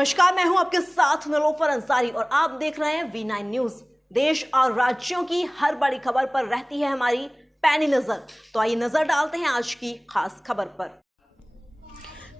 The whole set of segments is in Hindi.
नमस्कार, मैं हूं आपके साथ निलोफर अंसारी और आप देख रहे हैं V9 न्यूज। देश और राज्यों की हर बड़ी खबर पर रहती है हमारी पैनी नजर। तो आइए नजर डालते हैं आज की खास खबर पर।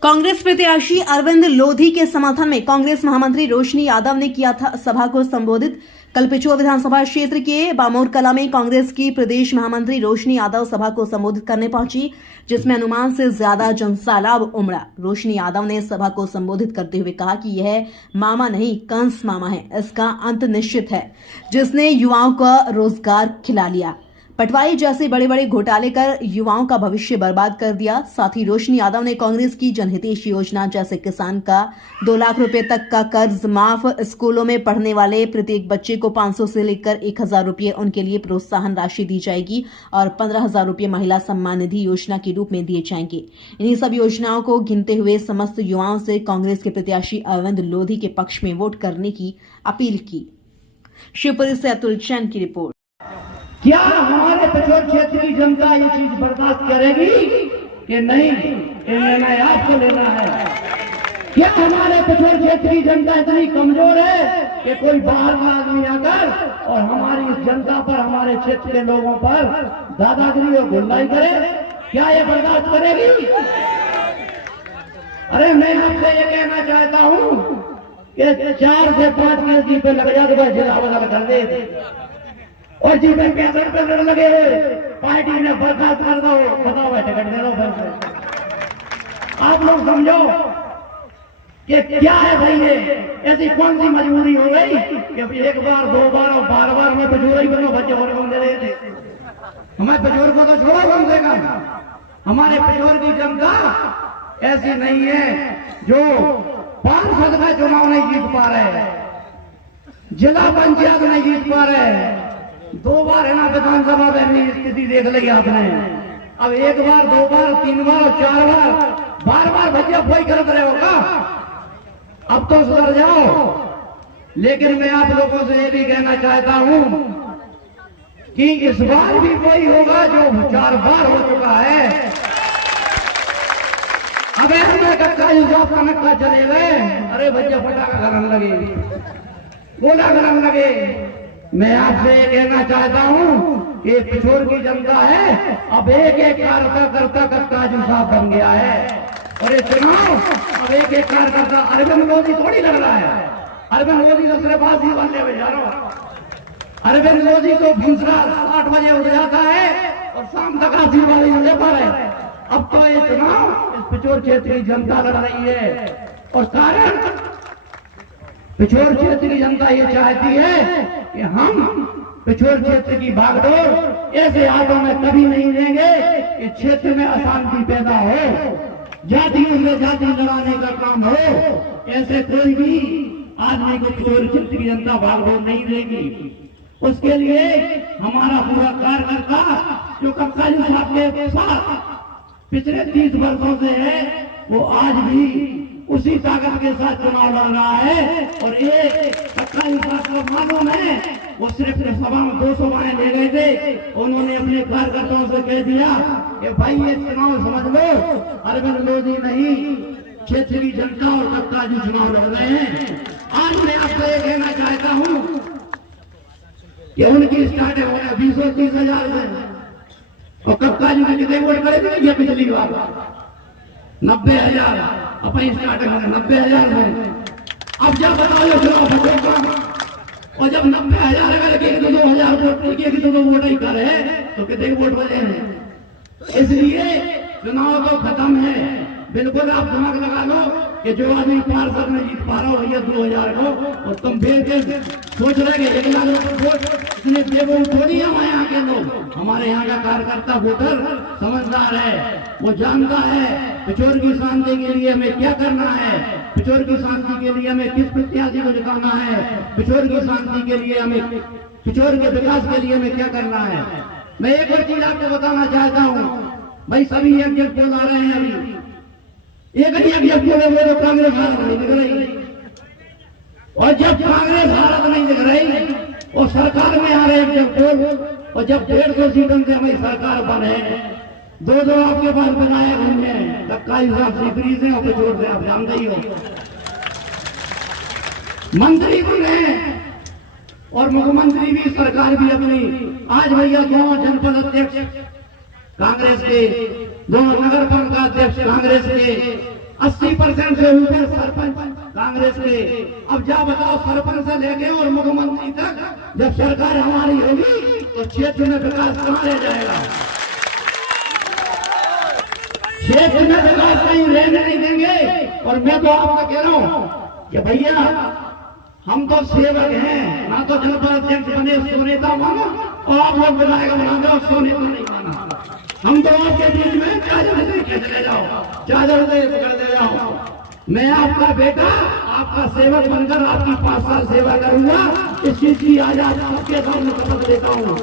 कांग्रेस प्रत्याशी अरविंद लोधी के समर्थन में कांग्रेस महामंत्री रोशनी यादव ने किया था सभा को संबोधित। कल पिछुआ विधानसभा क्षेत्र के बामोर कला में कांग्रेस की प्रदेश महामंत्री रोशनी यादव सभा को संबोधित करने पहुंची, जिसमें अनुमान से ज्यादा जनसैलाब उमड़ा। रोशनी यादव ने सभा को संबोधित करते हुए कहा कि यह मामा नहीं कंस मामा है, इसका अंत निश्चित है, जिसने युवाओं का रोजगार खिला लिया, पटवाई जैसे बड़े बड़े घोटाले कर युवाओं का भविष्य बर्बाद कर दिया। साथ ही रोशनी यादव ने कांग्रेस की जनहितैषी योजना जैसे किसान का 2 लाख रुपए तक का कर्ज माफ, स्कूलों में पढ़ने वाले प्रत्येक बच्चे को 500 से लेकर 1000 रुपये उनके लिए प्रोत्साहन राशि दी जाएगी और 15,000 रुपये महिला सम्मान निधि योजना के रूप में दिए जाएंगे। इन्हीं सब योजनाओं को गिनते हुए समस्त युवाओं से कांग्रेस के प्रत्याशी अरविंद लोधी के पक्ष में वोट करने की अपील की। शिवपुरी से अतुल जैन की रिपोर्ट। क्या हमारे पिछोर क्षेत्र की जनता ये चीज बर्दाश्त करेगी कि नहीं? ये निर्णय आपको लेना है। क्या हमारे पिछोर क्षेत्र की जनता इतनी कमजोर है कि कोई बाहर का आदमी आकर और हमारी इस जनता पर, हमारे क्षेत्र के लोगों पर दादागिरी और गुंडाई करे? क्या ये बर्दाश्त करेगी? अरे मैं आपसे ये कहना चाहता हूँ कि 4 से 5 केस जी पे लग जाते हैं, जिला वाला कर दे और जी में 65 पे लड़ लगे पार्टी ने बर्खास्त कर दो, बताओ टिकट दे दो फिर से। आप लोग समझो कि क्या है भाई, ये ऐसी कौन सी मजबूरी हो गई कि 1 बार 2 बार और बार बार में बजूर ही बनो, बच्चे और कौन दे रहे थे? हमारे बजूर को तो छोड़ो कम से कम। हमारे बजूर की जनता ऐसी नहीं है जो 5 का चुनाव नहीं जीत पा रहे, जिला पंचायत नहीं जीत पा रहे, 2 बार है ना विधानसभा में स्थिति देख ली आपने। अब 1 बार 2 बार 3 बार और 4 बार बार भैया वही करत रहे होगा। अब तो सुधर जाओ। लेकिन मैं आप लोगों से ये भी कहना चाहता हूं कि इस बार भी वही होगा जो 4 बार हो चुका है। अब ऐसे कक्का हिसाब का नक्का चले गए, अरे भैया फटाखा गरम लगे, गोला गरम लगे। मैं आपसे ये कहना चाहता हूं कि पिछोर की जनता है, अब एक कार्यकर्ता का ताज साहब बन गया है। और ये चुनाव अब एक कार्यकर्ता अरविंद लोधी थोड़ी लग रहा है। अरविंद लोधी तो सिर्फ आज ही बनने में जा रहा हूं। अरविंद लोधी तो भूसरा 8 बजे उठ जाता है और शाम तक आधी वाली जगह पर है। अब तो ये चुनाव इस पिछोर क्षेत्र की जनता लड़ रही है और कारण पिछोर क्षेत्र की जनता ये चाहती है कि हम पिछोर क्षेत्र की भागदौड़ ऐसे हाथों में कभी नहीं देंगे कि क्षेत्र में अशांति पैदा हो, जातियों में जाति लड़ाने का काम हो। ऐसे कोई भी आदमी को पिछोर क्षेत्र की जनता भागदौड़ नहीं देगी। उसके लिए हमारा पूरा कार्यकर्ता जो कक्का जी साहब के साथ पिछले 30 वर्षों से है, वो आज भी उसी ताकत के साथ चुनाव लड़ रहा है। और एक कक्का जी साहब को मालूम है, वो सिर्फ सभा में 2 सभाएं ले गए थे, उन्होंने अपने कार्यकर्ताओं से कह दिया कि भाई ये चुनाव समझ लो, अरविंद लोधी नहीं क्षेत्र की जनता और कक्का जी चुनाव लड़ रहे हैं। आज मैं आपको ये कहना चाहता हूं कि उनकी स्टार्टिंग हो गया 20-30 हजार से, और कक्का जी ने कितने वोट करे थे ये पिछली बार 90,000, अपनी स्टार्टिंग में 90,000 में। अब जब बताओ ये चुनाव बचेगा, और जब 90,000 अगर 1-2 वोट नहीं किए तो वोट ही करे तो कितने वोट बचे हैं? इसलिए चुनाव तो खत्म है। बिल्कुल आप दिमाग लगा लो कि जो आदमी पार्षद में जीत पा रहा हो भैया 2,000 को, और तुम फिर सोच रहे कि 1 लाख वोट इतने बेवकूफ थोड़ी है। हमारे यहाँ के लोग, हमारे यहाँ का कार्यकर्ता वोटर समझदार है, वो जानता है पिछोर की शांति के लिए हमें क्या करना है, पिछोर की शांति के लिए हमें किस प्रत्याशी को जिताना है, पिछोर की शांति के लिए हमें, पिछोर के विकास के लिए हमें क्या करना है। मैं एक और चीज आपको बताना चाहता हूँ भाई, सभी एक बोल आ रहे हैं, अभी एक बोले वो जो कांग्रेस हालत नहीं दिख रही, और जब कांग्रेस हालत नहीं दिख रही और सरकार में आ रहे जब बोल, और जब 150 सीटों से हमारी सरकार बने, 2 आपके पास विधायक होंगे, कक्का हिसाब से फ्री से और पिछोर से आप जानते ही हो। मंत्री बने और मुख्यमंत्री भी, सरकार भी अपनी। आज भैया दोनों जनपद अध्यक्ष कांग्रेस के, दोनों नगर पंचायत अध्यक्ष कांग्रेस के, 80% से ऊपर सरपंच कांग्रेस के। अब जा बताओ, सरपंच से लेके और मुख्यमंत्री तक जब सरकार हमारी होगी तो क्षेत्र में विकास कहाँ रह जाएगा? क्षेत्र में विकास कहीं रहने नहीं देंगे। और मैं तो आपको कह रहा हूँ कि भैया हम तो सेवक हैं, ना तो जनपद अध्यक्ष बने सोनेता मानो और आप लोग विधायक बना दो सोनेता नहीं माना। हम तो आपके बीच में चादर से खींच ले जाओ, चादर से पकड़ ले जाओ। मैं आपका बेटा, आपका सेवक बनकर आपकी 5 साल सेवा करूंगा। इस चीज की आज आपके सामने शपथ लेता हूँ।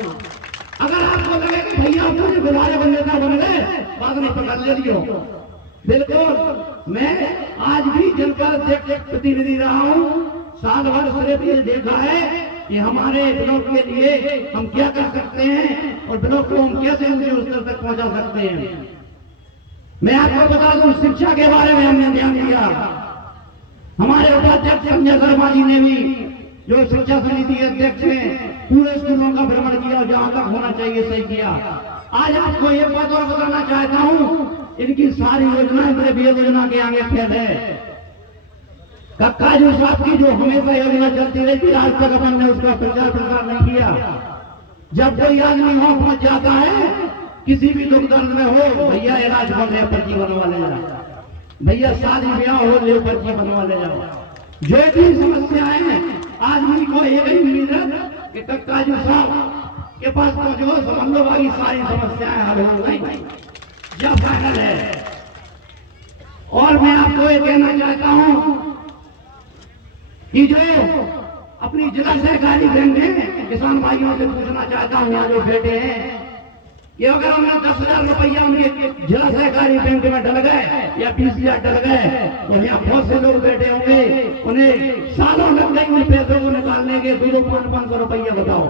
अगर आपको लगे कि भैया मुझे विधायक नेता बन गए, बाद में पकड़ ले लियो। बिल्कुल, मैं आज भी जनपद अध्यक्ष प्रतिनिधि रहा हूँ। साल भर सिर्फ ये देखा है कि हमारे ब्लॉक के लिए हम क्या कर सकते हैं और ब्लॉक को हम कैसे ऊंचे स्तर तक पहुंचा सकते हैं। मैं आपको बता दूं, शिक्षा के बारे में हमने ध्यान दिया। हमारे उपाध्यक्ष संजय शर्मा जी ने भी, जो शिक्षा समिति के अध्यक्ष हैं, पूरे स्कूलों का भ्रमण किया और जहां तक होना चाहिए सही किया। आज आपको एक बात और बताना चाहता हूं, इनकी सारी योजनाएं मेरे योजना के आगे फेल है। कक्काजू साहब की जो हमेशा योजना चलती रही थी, आज तक अपन ने उसका प्रचार प्रसार नहीं किया। जब कोई आदमी वहां पहुंच जाता है, किसी भी दुख दर्द में हो, भैया इलाज बन रहे पर्ची बनवा ले जाओ, भैया शादी ब्याह हो ले पर्ची बनवा ले जाओ। जो भी समस्याएं हैं, आदमी को एक ही मिनट कि कक्काजू साहब के पास पहुंचो, समझ लो बाकी सारी समस्याएं हल हो गई। जब फाइनल है। और मैं आपको ये कहना चाहता हूं कि जो अपनी जिला सहकारी बैंक है, किसान भाइयों से पूछना चाहता हूँ, यहाँ जो बैठे हैं, कि अगर हमने 10,000 रुपया उनके जिला सहकारी बैंक में डल गए या 20,000 डल गए, तो यहाँ बहुत से लोग बैठे होंगे, उन्हें सालों लग गए उन पैसों को निकालने के 200-500 रुपया। बताओ,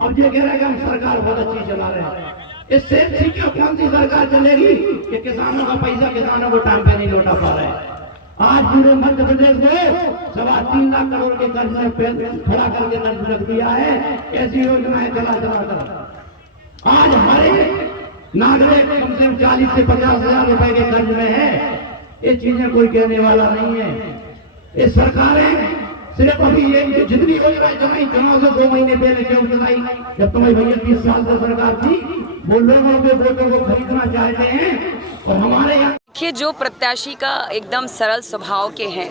अब ये कह रहे हैं कि हम सरकार बहुत अच्छी चला रहे हैं। इससे ठीक है, कौन सी सरकार चलेगी कि किसानों का पैसा किसानों को टाइम पे नहीं लौटा पा रहे हैं। आज पूरे मध्य प्रदेश में 3.25 लाख करोड़ के कर्ज में खड़ा करके कर्ज रख दिया है। ऐसी योजनाएं चला कर आज हमारे नागरिक कम से कम 40 से 50,000 रुपए के कर्ज में है। ये चीजें कोई कहने वाला नहीं है। ये सरकारें सिर्फ अभी ये जितनी योजनाएं चलाई, चुनाव से 2 महीने पहले क्यों चलाई? जब तुम्हारी भैया 30 साल से सरकार थी, वो लोगों के वोटों को खरीदना चाहते हैं। और हमारे यहाँ देखिए, जो प्रत्याशी का एकदम सरल स्वभाव के हैं,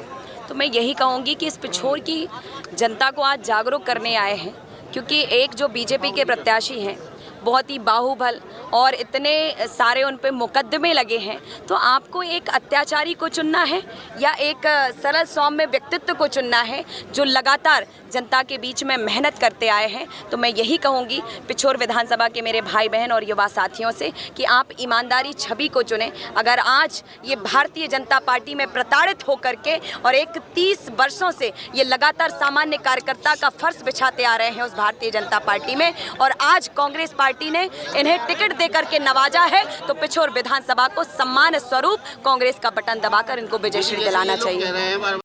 तो मैं यही कहूँगी कि इस पिछोर की जनता को आज जागरूक करने आए हैं। क्योंकि एक जो बीजेपी के प्रत्याशी हैं, बहुत ही बाहुबल और इतने सारे उन पे मुकदमे लगे हैं, तो आपको एक अत्याचारी को चुनना है या एक सरल सौम्य व्यक्तित्व को चुनना है जो लगातार जनता के बीच में मेहनत करते आए हैं। तो मैं यही कहूँगी पिछोर विधानसभा के मेरे भाई बहन और युवा साथियों से कि आप ईमानदारी छवि को चुनें। अगर आज ये भारतीय जनता पार्टी में प्रताड़ित होकर के और एक 30 वर्षों से ये लगातार सामान्य कार्यकर्ता का फर्श बिछाते आ रहे हैं उस भारतीय जनता पार्टी में, और आज कांग्रेस पार्टी ने इन्हें टिकट देकर के नवाजा है, तो पिछोर विधानसभा को सम्मान स्वरूप कांग्रेस का बटन दबाकर इनको विजयश्री दिलाना चाहिए।